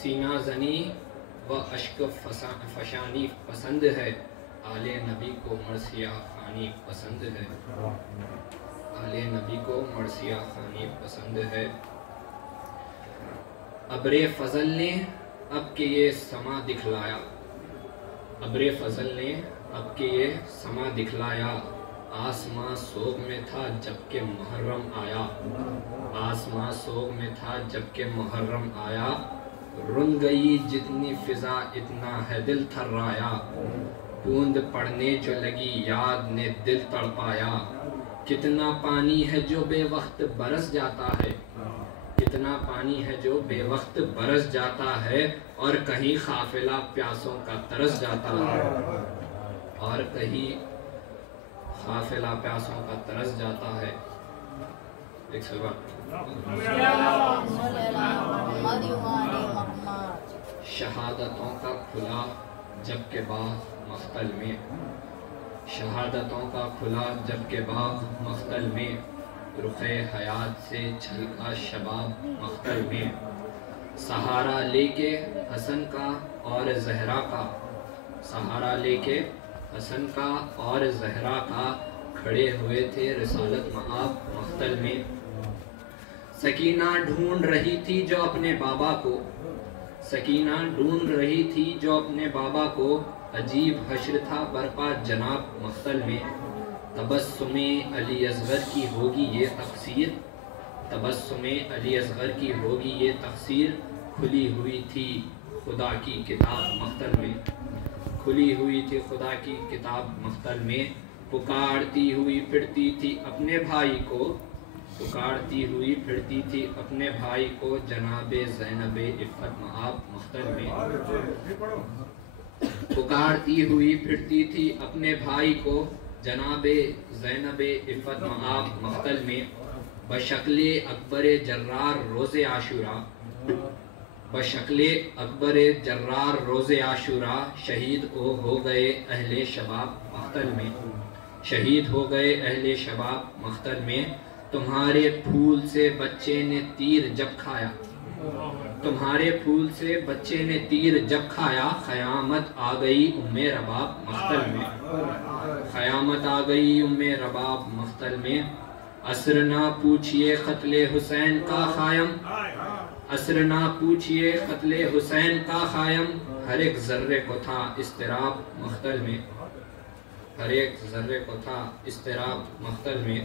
سینہ زنی و اشک فشانی پسند ہے، آل نبی کو مرثیہ خوانی پسند ہے، آل نبی کو مرثیہ خوانی پسند ہے۔ ابر فضل نے اب کے یہ سما دکھلایا، ابر فضل نے اب کے یہ سما دکھلایا، آسماں سوگ میں تھا جب کہ محرم آیا، آسماں سوگ میں تھا جب کہ محرم آیا، رن گئی جتنی فضا اتنا ہے دل تھرایا، بوند پڑنے جو لگی یاد نے دل تڑپایا، کتنا پانی ہے جو بے وقت برس جاتا ہے، کتنا پانی ہے جو بے وقت برس جاتا ہے، اور کہیں قافلہ پیاسوں کا ترس جاتا ہے، اور کہیں قافلہ پیاسوں کا ترس جاتا ہے۔ ایک سلوات شہادتوں کا کھلا جب کے باغ مختل میں، شہادتوں کا کھلا جب کے باغ مختل میں، رخ حیات سے چھلکا شباب مختل میں، سہارا لے کے حسن کا اور زہرا کا، سہارا لے کے حسن کا اور زہرا کا، کھڑے ہوئے تھے رسالت مآب مختل میں، سکینہ ڈھونڈ رہی تھی جو اپنے بابا کو، سکینہ ڈھونڈ رہی تھی جو اپنے بابا کو، عجیب حشر تھا برپا جناب مختل میں، تبسم علی اصغر کی ہوگی یہ تقصیر، تبسم علی اصغر کی ہوگی یہ تقصیر، کھلی ہوئی تھی خدا کی کتاب مختل میں، کھلی ہوئی تھی خدا کی کتاب مختل میں، پکارتی ہوئی پھرتی تھی اپنے بھائی کو، پکارتی ہوئی پھرتی تھی اپنے بھائی کو، جناب زینب عفت مآب مختل میں، پکارتی ہوئی پھرتی تھی اپنے بھائی کو، جناب زینب عفت مآب مختل میں، بشکل اکبر جرار روز عاشوراء، بشکل اکبر جرار روز عاشوراء، شہید ہو گئے اہل شباب مختل میں، شہید ہو گئے اہل شباب مختل میں، تمہارے پھول سے بچے نے تیر جب کھایا، تمہارے پھول سے بچے نے تیر جب کھایا، قیامت آ گئی ام رباب مختل میں، قیامت آ گئی ام رباب مختل میں، عصر نہ پوچھئے قتل حسین کا قائم، عصر نہ پوچھئے قتل حسین کا قائم، ہر ایک ذرے کو تھا اضطراب مختل میں، ہر ایک ذرے کو تھا اضطراب مختل میں،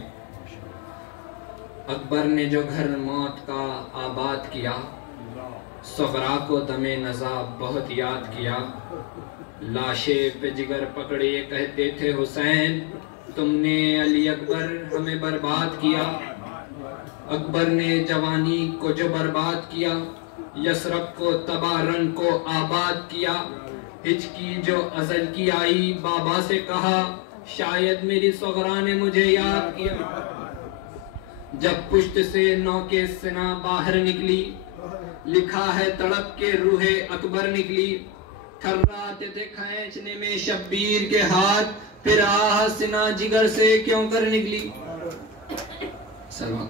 اکبر نے جو گھر موت کا آباد کیا، صغرا کو دم نزا بہت یاد کیا، لاشے پہ جگر پکڑے کہتے تھے حسین، تم نے علی اکبر ہمیں برباد کیا، اکبر نے جوانی کو جو برباد کیا، یثرب کو تبارن کو آباد کیا، ہچکی جو ازل کی آئی بابا سے کہا، شاید میری صغرا نے مجھے یاد کیا، جب پشت سے نو کے سنا باہر نکلی، لکھا ہے تڑپ کے روح اکبر نکلی، تھراتے تھے کھینچنے میں شبیر کے ہاتھ، پھر آہ سنا جگر سے کیوں کر نکلی۔ سلام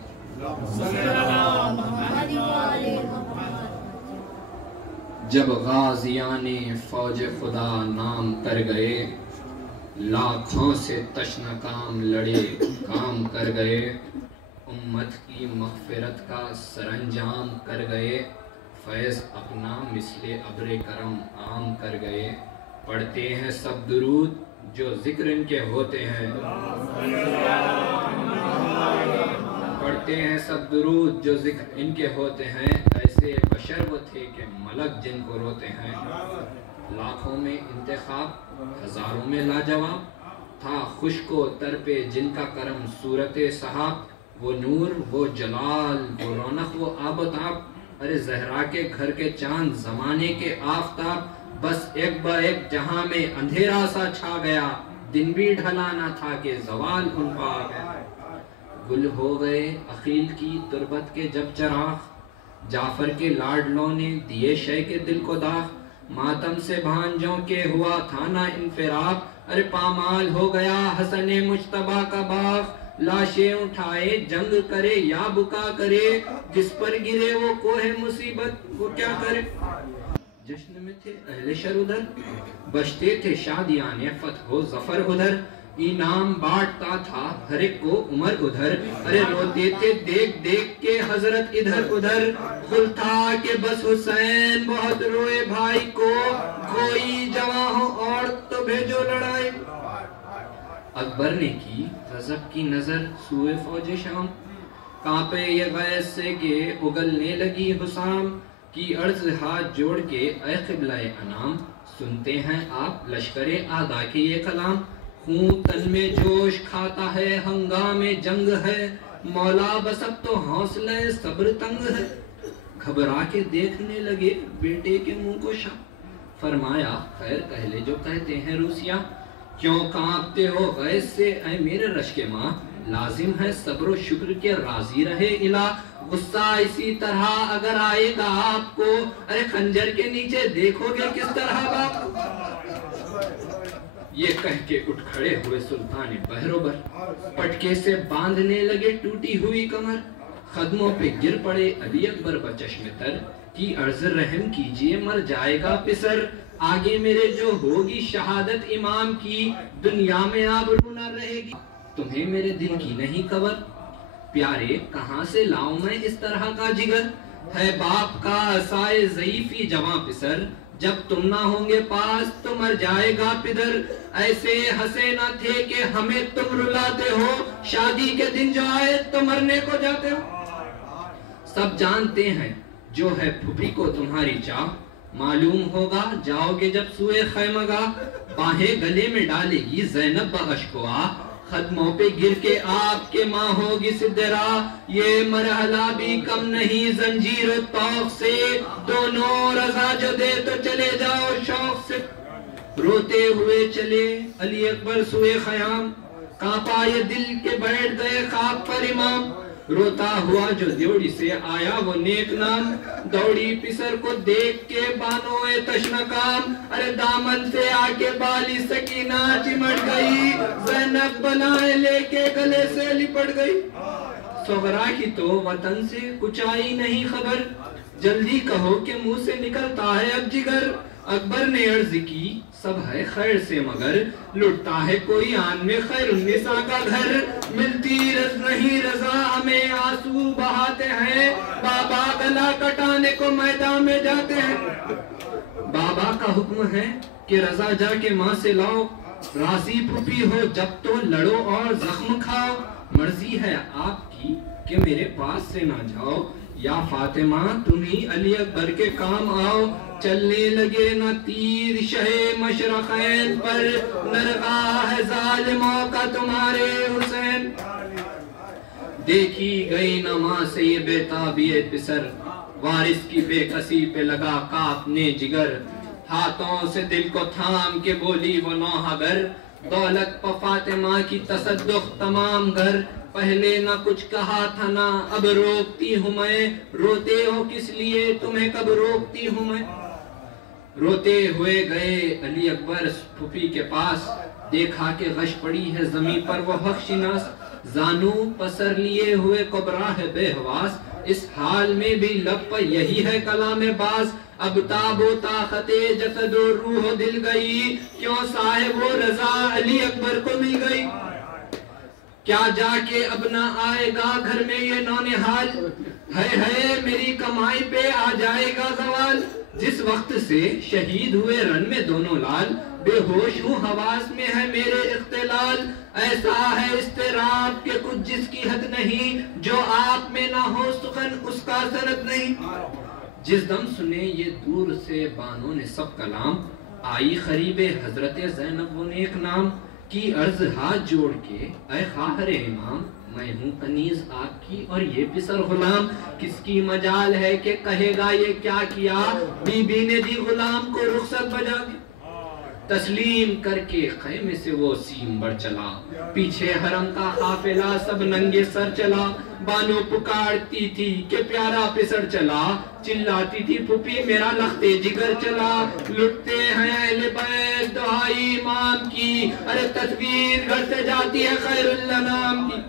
جب غازیان فوج خدا نام کر گئے، لاکھوں سے تشنہ کام لڑے کام کر گئے، امت کی مغفرت کا سرانجام کر گئے، فیض اپنا مثل ابر کرم عام کر گئے، پڑھتے ہیں سب درود جو ذکر ان کے ہوتے ہیں، پڑھتے ہیں سب درود جو ذکر ان کے ہوتے ہیں، ایسے بشر وہ تھے کہ ملک جن کو روتے ہیں، لاکھوں میں انتخاب ہزاروں میں لاجواب تھا، خشک و تر پہ جن کا کرم صورت صحاب، وہ نور وہ جلال وہ رونق وہ آب و تاب، ارے زہرا کے گھر کے چاند زمانے کے آفتاب، بس ایک با ایک جہاں میں اندھیرا سا چھا گیا، دن بھی ڈھلا نہ تھا کہ زوال ان پا آ گیا، گل ہو گئے عقیل کی تربت کے جب چراغ، جعفر کے لاڈلوں نے دیے شے کے دل کو داغ، ماتم سے بھانجوں کے ہوا تھا نا انفراق، ارے پامال ہو گیا حسن مجتبیٰ کا باغ، لاشیں اٹھائے جنگ کرے یا بکا کرے، جس پر گرے وہ کوہ مصیبت وہ کیا کرے۔ جشن میں تھے اہل شر ادھر، بجتے تھے شادیاں فتح و ظفر ادھر، انعام بانٹتا تھا ہر ایک کو عمر ادھر، ارے روتے تھے دیکھ دیکھ کے حضرت ادھر ادھر، خل تھا کہ بس حسین بہت روئے بھائی کو، کوئی جواں ہو اور تو بھیجو لڑائی۔ اکبر نے کی غضب کی نظر سوئے فوج شام، کانپے یہ غیظ سے کہ اگلنے لگی حسام، کی عرض ہاتھ جوڑ کے اے قبلہ انام، سنتے ہیں آپ لشکر آدھا کے یہ کلام، خون تن میں جوش کھاتا ہے ہنگام جنگ ہے، مولا بس اب تو حوصلہ صبر تنگ ہے۔ گھبرا کے دیکھنے لگے بیٹے کے منہ کو شاہ، فرمایا خیر کہہ لے جو کہتے ہیں روسیہ، کیوں کانپتے ہو غیظ سے اے میرے رشک ماں، لازم ہے صبر و شکر کے راضی رہے الہ، غصہ اسی طرح اگر آئے گا آپ کو، ارے خنجر کے نیچے دیکھو گے کس طرح باپ۔ یہ کہہ کے اٹھ کھڑے ہوئے سلطان بہروبر، پٹکے سے باندھنے لگے ٹوٹی ہوئی کمر، قدموں پہ گر پڑے علی اکبر بچشم تر، کی عرض رحم کیجئے مر جائے گا پسر، آگے میرے جو ہوگی شہادت امام کی، دنیا میں آبرو نہ رہے گی، تمہیں میرے دل کی نہیں خبر۔ پیارے کہاں سے لاؤں میں اس طرح کا جگر، ہے باپ کا عصائے ضعیفی جواں پسر، جب تم نہ ہوں گے پاس تو مر جائے گا پدر، ایسے ہنسے نہ تھے کہ ہمیں تم رلاتے ہو، شادی کے دن جو آئے تو مرنے کو جاتے ہو۔ سب جانتے ہیں جو ہے پھوپھی کو تمہاری چاہ، معلوم ہوگا جاؤ گے جب سوئے خیمگاہ، باہیں گلے میں ڈالے گی زینب باشکو آ، قدموں پہ گر کے آپ کے ماں ہوگی صدرا، یہ مرحلہ بھی کم نہیں زنجیر و توق سے، دونوں رضا جو دے تو چلے جاؤ شوق سے۔ روتے ہوئے چلے علی اکبر سوئے خیام، کانپا یہ دل کے بیٹھ گئے خاک پر امام، روتا ہوا جو دیوڑی سے آیا وہ نیک نام، دوڑی پسر کو دیکھ کے بانوئے تشنکام، ارے دامن سے آکے بالی سکینہ چمٹ گئی، زینب بلائیں لے کے گلے سے لپٹ گئی۔ صغرا کی تو وطن سے کچھ آئی نہیں خبر، جلدی کہو کہ منہ سے نکلتا ہے اب جگر، اکبر نے عرض کی سب ہے خیر سے مگر، لٹتا ہے کوئی آن میں خیر النساء کا گھر، ملتی نہیں رضا ہمیں آنسو بہاتے ہیں، بابا گلا کٹانے کو میدان میں جاتے ہیں۔ بابا کا حکم ہے کہ رضا جا کے ماں سے لاؤ، راضی پھوپھی ہو جب تو لڑو اور زخم کھاؤ، مرضی ہے آپ کی کہ میرے پاس سے نہ جاؤ، یا فاطمہ تمہیں علی اکبر کے کام آؤ، چلنے لگے نہ تیر شہ مشرقین پر، نرغا ہے ظالموں کا تمہارے حسین۔ دیکھی گئی نہ ماں سے یہ بے تابیت پسر، وارث کی بے کسی پہ لگا کاپنے جگر، ہاتھوں سے دل کو تھام کے بولی وہ نوحہ گر، دولت پہ فاطمہ کی تصدق تمام گھر، پہلے نہ کچھ کہا تھا نہ اب روکتی ہوں میں، روتے ہو کس لیے تمہیں کب روکتی ہوں میں۔ روتے ہوئے گئے علی اکبر پھوپھی کے پاس، دیکھا کہ غش پڑی ہے زمین پر وہ حق شناس، زانو پسر لیے ہوئے کبرا ہے بے حواس، اس حال میں بھی لب پر یہی ہے کلام باز، اب تاب و طاقت جسد و روح و دل گئی، کیوں صاحب و رضا علی اکبر کو مل گئی۔ کیا جا کے اب نہ آئے گا گھر میں یہ نونہال، ہے میری کمائی پہ آ جائے گا زوال، جس وقت سے شہید ہوئے رن میں دونوں لال، بے ہوش ہوں حواس میں ہے میرے اختلال، ایسا ہے اضطراب کہ کچھ جس کی حد نہیں، جو آپ میں نہ ہو سخن اس کا سند نہیں۔ جس دم سنے یہ دور سے بانوں نے سب کلام، آئی قریب حضرت زینب وہ نیک نام، کی عرض ہاتھ جوڑ کے اے خواہر امام، میں ہوں کنیز آپ کی اور یہ پسر غلام، کس کی مجال ہے کہ کہے گا یہ کیا کیا، بی بی نے دی غلام کو رخصت بجا دی۔ تسلیم کر کے خیمے سے وہ سیم بڑھ چلا، پیچھے حرم کا قافلہ سب ننگے سر چلا، بانو پکارتی تھی کہ پیارا پسر چلا، چلاتی تھی پھوپھی میرا لخت جگر چلا، لٹتے ہیں اہل بیت دعائی امام کی، ارے تصویر گھر سے جاتی ہے خیر اللہ نام کی۔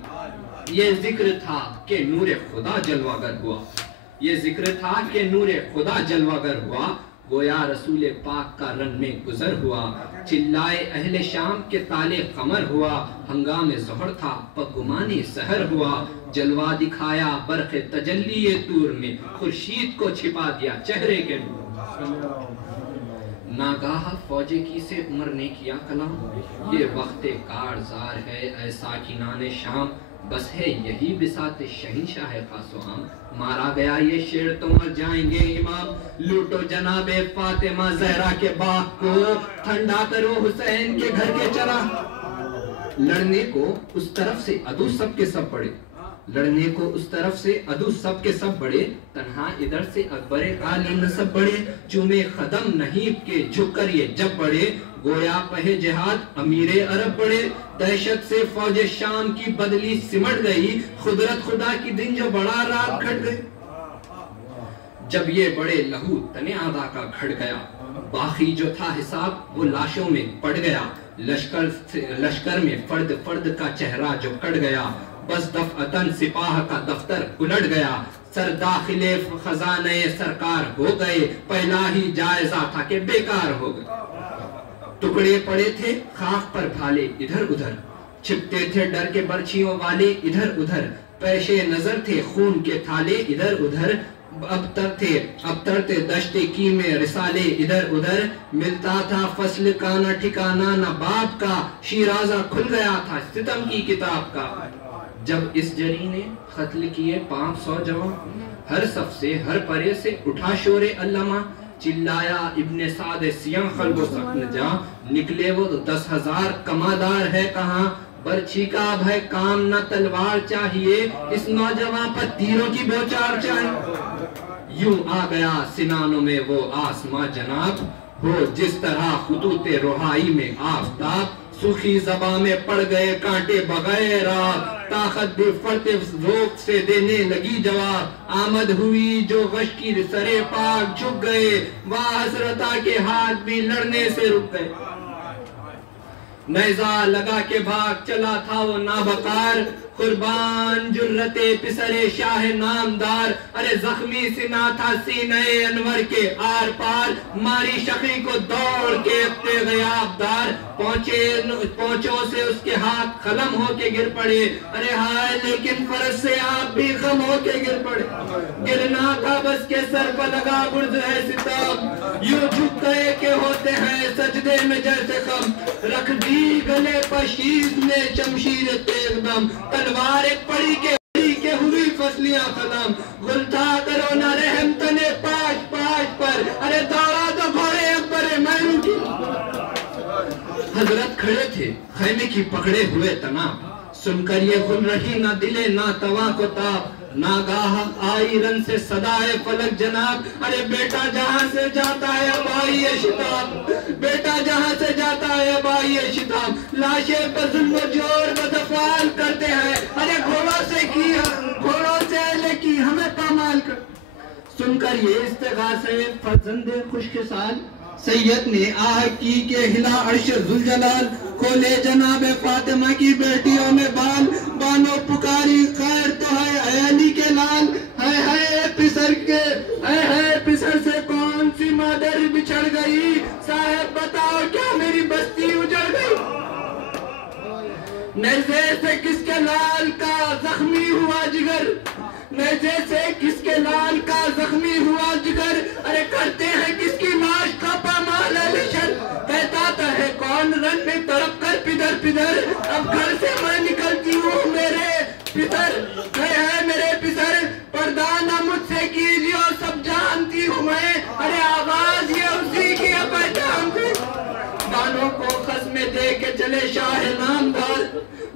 یہ ذکر تھا کہ نور خدا جلواگر ہوا، یہ ذکر تھا کہ نور خدا جلواگر ہوا، گویا رسول پاک کا رن میں گزر ہوا، چلائے اہل شام کے تالے قمر ہوا، ہنگام ظہر تھا پگمان سحر ہوا، جلوہ دکھایا برق تجلی طور میں، خورشید کو چھپا دیا چہرے کے نور۔ ناگاہ فوج کی سے عمر نے کیا کلام، یہ وقت کارزار ہے اے ساکنان شام، بس ہے یہی بساط شہنشاہ خاص و عام، مارا گیا یہ شیر تو مر جائیں گے امام، لوٹو جناب فاطمہ زہرا کے باغ کو، ٹھنڈا کرو حسین کے گھر کے چراغ۔ لڑنے کو اس طرف سے عدو سب کے سب پڑے، لڑنے کو اس طرف سے عدو سب کے سب بڑے، تنہا ادھر سے اکبر عالی نسب بڑے، چومے قدم نہیب کے جھک کر یہ جب بڑے، گویا پہ جہاد امیر عرب بڑے، دہشت سے فوج شام کی بدلی سمٹ گئی، قدرت خدا کی دن جو بڑا رات کھٹ گئی۔ جب یہ بڑے لہو تنے آدھا کا گھٹ گیا، باقی جو تھا حساب وہ لاشوں میں پڑ گیا، لشکر میں فرد فرد کا چہرہ جو کٹ گیا، بس دفعتاً سپاہ کا دفتر الٹ گیا، سر داخل خزانہ سرکار ہو گئے، پہلا ہی جائزہ تھا کہ بیکار ہو گئے۔ ٹکڑے پڑے تھے خاک پر بھالے ادھر ادھر، چھپتے تھے ڈر کے برچھیوں والے ادھر ادھر، پیشے نظر تھے خون کے تھالے ادھر ادھر، اب ترتے دشتے کی میں رسالے ادھر ادھر، ملتا تھا فصل کا نہ ٹھکانہ نہ باپ کا، شیرازہ کھل گیا تھا ستم کی کتاب کا۔ جب اس جری نے قتل کیے 500 جوان، ہر صف سے ہر پرے سے اٹھا شور علامہ، چلایا ابن سعد سیاں قلب و سخن جا، نکلے وہ 10,000 کمادار ہے کہاں، برچھی کا اب ہے کام نہ تلوار چاہیے، اس نوجوان پر تیروں کی بوچار چاہیے۔ یوں آ گیا سنانوں میں وہ آسماں جناب، ہو جس طرح خطوط روحائی میں آفتاب، سوکھی زباں میں پڑ گئے کانٹے بغیر آب، طاقت بھی فرتے روک سے دینے لگی جواب، آمد ہوئی جو غش کی سرے پاک جھک گئے، واہ حسرتا کے ہاتھ بھی لڑنے سے رک گئے۔ نیزہ لگا کے بھاگ چلا تھا وہ نابکار، قربان جرت پسر شاہ نامدار، ارے زخمی سنا تھا سینہ انور کے آر پار، ماری شقی کو دوڑ کے اپتے غیاب دار، پہنچوں سے اس کے ہاتھ قلم ہو کے گر پڑے، ارے ہائے لیکن فرض سے آپ بھی غم ہو کے گر پڑے، گرنا تھا بس کے سر پر لگا برز ہے ستم، یوں جھک گئے کہ ہوتے ہیں سجدے میں جیسے خم، رکھ دی گلے پر شیز نے شمشیر تیغ دم، تلوار ایک پڑی کے ہوئی فصلیاں قلم، غلطا کرو نہ رحم تنے پاش پاش پر، ارے دوڑا تو گھوڑے اکبر محل کی۔ حضرت کھڑے تھے خیمے کی پکڑے ہوئے تناب، سن کر یہ غل رہی نہ دلے نہ توا کو تاب، ناگاہ آئی رن سے صدائے فلک جناب، ارے بیٹا جہاں سے جاتا ہے اب آئی شتاب، بیٹا جہاں سے جاتا ہے اب آئی شتاب، لاشیں پر ظلم و جور بدفعال کرتے ہیں، ارے گھوڑوں سے اہلِ کی ہمیں پامال کر۔ سن کر یہ استغاثے فرزند خوشخصال، سید نے آہ کی کہ ہلا عرش ذوالجلال، کھولے جناب فاطمہ کی بیٹیوں میں بال، بانو پکاری خیر تو ہے اے علی کے لال، ہے پسر سے کون سی مادر بچھڑ گئی، صاحب بتاؤ کیا میری بستی اجڑ گئی، نیزے سے کس کے لال کا زخمی ہوا جگر، نیزے سے کس کے لال کا زخمی ہوا جگر، ارے کرتے ہیں کس کی لاش کا پامال لشن، کہتا تھا ہے کون رن میں تڑپ کر پدر پدر، اب گھر سے میں نکلتی ہوں میرے پسر، ہے میرے پسر، پردہ نہ مجھ سے کیجیے سب جانتی ہوں میں، ارے آواز یہ اسی کی پہچان تھی، بانوں کو خصم دے کے چلے شاہ نامدار،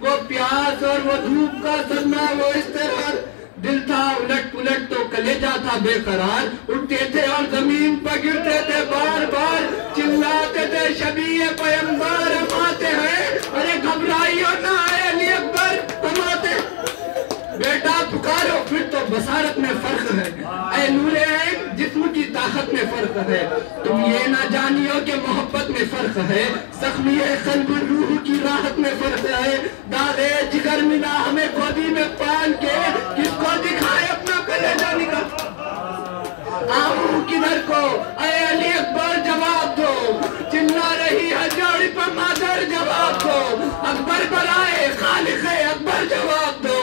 وہ پیاس اور وہ دھوپ کا صدمہ وہ اس طرح، دل تھا الٹ پلٹ تو کلیجہ تھا بے قرار، اٹھتے تھے اور زمین پر گرتے تھے بار بار، چلاتے تھے شبیہ پیمبر ہم آتے ہیں، ارے گھبرائیو نہ اے علی اکبر ہم آتے، بیٹا پکارو پھر تو بصارت میں فرق ہے، اے نور عین جسم کی طاقت راحت میں فرق ہے. تم یہ نہ جانیو کہ محبت میں فرق ہے. زخمی قلب روح کی راحت میں فرق ہے. داغ جگر ملا ہمیں گودی میں پال کے, کس کو دکھائے اپنا کلیجہ نکال. آؤں کدھر کو اے علی اکبر جواب دو, چلا رہی ہے جوڑی پر مادر جواب دو. اکبر برائے خالق اکبر جواب دو,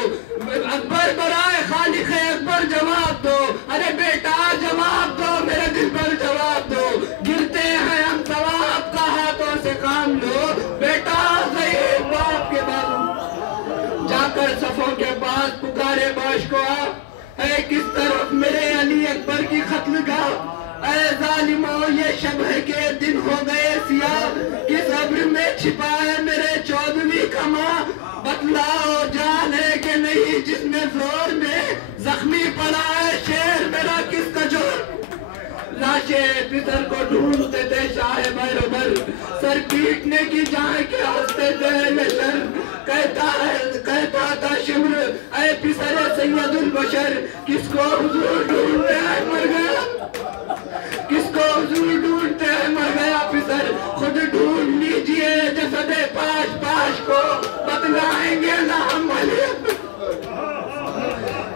اکبر برائے خالق اکبر جواب دو. ارے بیٹا جواب دو, میرے دل پر جواب دو. گرتے ہیں ہم ثواب کا ہاتھوں سے کام لو. بیٹا ضعیف باپ کے بعد جا کر صفوں کے پاس پکارے باش کو, اے کس طرف میرے علی اکبر کی قتل گاہ. اے ظالموں یہ شب ہے کہ دن ہو گئے سیاہ, کس ابر میں چھپا ہے میرے 14ویں کا ماں. بتلاؤ جان ہے کہ نہیں جس میں زور میں زخمی پڑا ہے شیر میرا کس کا جور. لاشیں پتر کو ڈھونڈتے تھے شاہ بہروبر, سر پیٹنے کی جائیں کے ہنستے تھے لشر. کہتا تھا شمر اے پسر سید البشر, کس کو حضور ڈھونڈتے ہیں مر گیا, کس کو حضور ڈھونڈتے ہیں مر گیا پسر. خود ڈھونڈ لیجئے جسد پاش پاش کو, بتلائیں گے نہ ہم علی.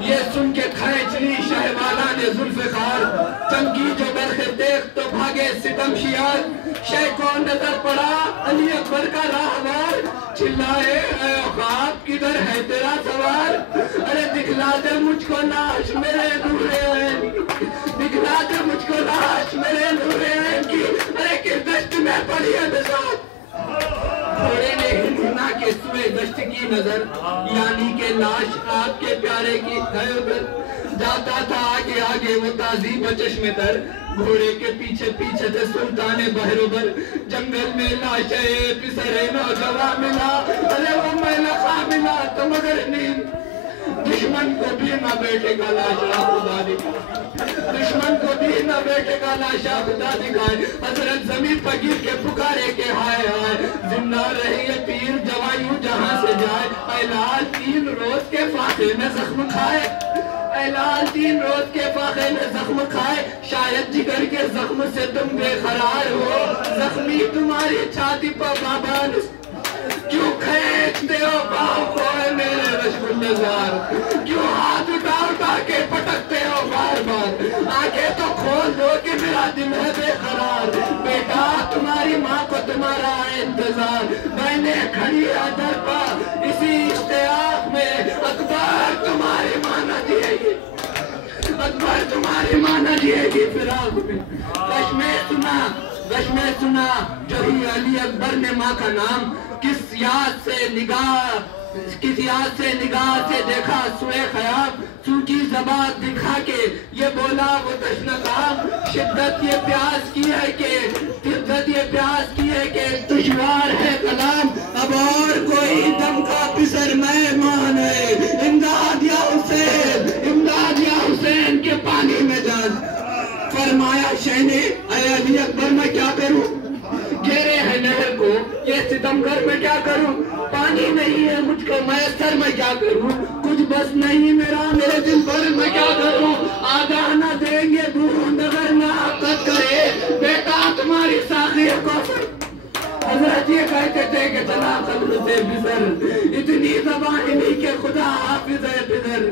یہ سن کے کھینچ لی شہوالا نے ذوالفقار, چمکی جو برخ دیکھ تو بھاگے ستم شیار. شے کو نظر پڑا علی اکبر کا راہوار, چلائے اے خواب کدھر ہے تیرا سوار. ارے دکھلا دے مجھ کو لاش میرے نور عین, دکھلا دے مجھ کو لاش میرے نور عین کی. ارے کس دشت میں پڑی ہے بساط. گھوڑے نے ہندنا کے سوئے دشت کی نظر, یعنی کہ لاش آپ کے پیارے کی ادھر. جاتا تھا آگے آگے وہ تہذیب چشم تر, گھوڑے کے پیچھے پیچھے تھے سلطان بہروبر. جنگل میں لاشیں پسرے نوجوان ملا, ارے وہ ملخا ملا تو مگر نیند. دشمن کو بھی نہ بیٹے کا لاشا خدا دکھائے, دشمن کو بھی نہ بیٹے کا لاشا خدا دکھائے. حضرت زمین پر گر کے پکارے کہ ہائے ہائے, زندہ رہی ہے پیر جوائیوں جہاں سے جائے. اے لال 3 روز کے فاقے میں زخم کھائے, اے لال 3 روز کے فاقے میں زخم کھائے. شاید جگر کے زخم سے تم بے قرار ہو, زخمی تمہاری چھاتی پر بابا کیوں کھینچتے ہو پاؤں کو اے میرے رشک النظار. کیوں ہاتھ اٹھا اٹھا کے پٹکتے ہو بار بار, آنکھیں تو کھول دو کہ میرا دل ہے بے قرار. بیٹا تمہاری ماں کو تمہارا انتظار, بہنیں کھڑی ہے در پر اسی اشتیاق میں. اکبر تمہاری ماں نہ دیے گی, اکبر تمہاری ماں نہ دیے گی فراق میں. کش میں سنا جو ہی علی اکبر نے ماں کا نام, کس یاد سے نگاہ سے دیکھا سوئے خیام. سوکھی زبان دکھا کے یہ بولا وہ تشنہ کام, شدت یہ پیاس کی ہے کہ دشوار ہے کلام. اب اور کوئی دم کا پسر مہمان ہے, امداد یا حسین کے پانی میں جان. فرمایا شہ نے اے علی اکبر میں کیا کروں, گھیرے ہے نہر کو یہ ستمگر میں کیا کروں. پانی نہیں ہے مجھ کو میسر میں کیا کروں, کچھ بس نہیں میرے دل پر میں کیا کروں. آگاہ نہ دیں گے بوند اگر نہ حقت کرے, بیٹا تمہاری ساقی کوثر. حضرت یہ کہتے تھے کہ چلا قبر سے بزر, اتنی زبان نہیں کہ خدا حافظ ہے بزر.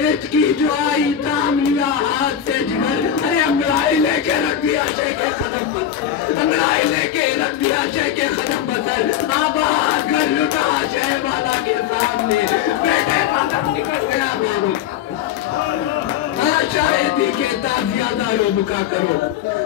عشق کی جو آئی تام لیا ہاتھ سے جگر, ارے انگڑائی لے کے رکھ دیا شے کے قدم پر, انگڑائی لے کے رکھ دیا شے کے قدم پر. آباد کر لٹا شے والا کے سامنے, بیٹے قدم نکل گیا بابو. ہاں شاہدی کے تازیہ دارو بکا کرو,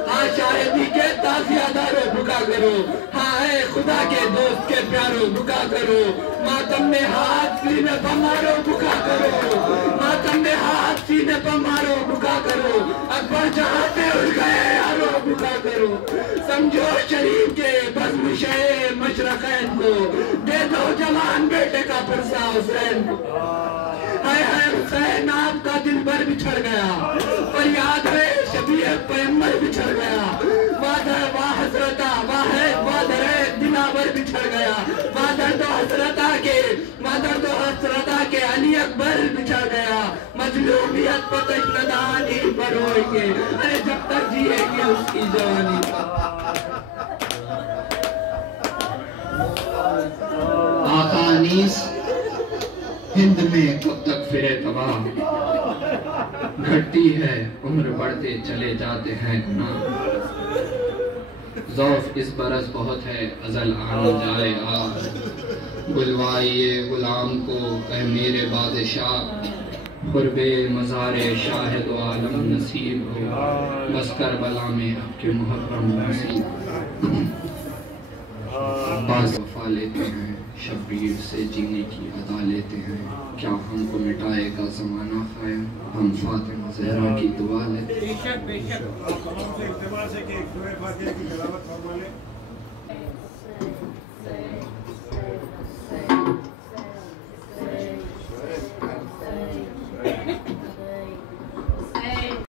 ہاں شاہدی کے تازیہ دارو بکا کرو. ہاں اے خدا کے دوست کے پیارو بکا کرو, ماتم میں ہاتھ سینے پر مارو بکا کرو, ماتم میں ہاتھ سینے پر مارو بکا کرو. اکبر جہاں پہ اٹھ گئے یارو بکا کرو. سمجھو شریف کے بزم شہ مشرقین کو, دے دو جوان بیٹے کا پرسا حسین کو. ہائے ہائے حسین آپ کا دل بھر بچھڑ گیا, پر یاد ہے شبیہ پیغمبر بچھڑ گیا. وادر واہ حسرتا واہ ہے وادر دلاور بچھڑ گیا. وادر تو حسرتا کے علی اکبر بچھا گیا مظلومیت کو تشندانی پر ہوئیں گے ارے جب تک جیے گی اس کی جوانی آقا انیس ہند میں کب تک پھرے تباہ گھٹتی ہے عمر بڑھتے چلے جاتے ہیں گناہ ذوف اس برس بہت ہے ازل آن جائے بلوائیے غلام کو اے میرے بادشاہ قرب مزار شاہد و عالم نصیب ہو بس کربلا میں اب کے محرم نصیب بعض وفا لیتے ہیں شبیر سے جینے کی ادا لیتے ہیں کیا ہم کو مٹائے گا زمانہ قائم ہم فاطمہ زہرا کی دعا لیتے ہیں بے شک آپ تمام سے التماس ہے کہ ایک سورہ فاتحہ کی تلاوت فرما لیں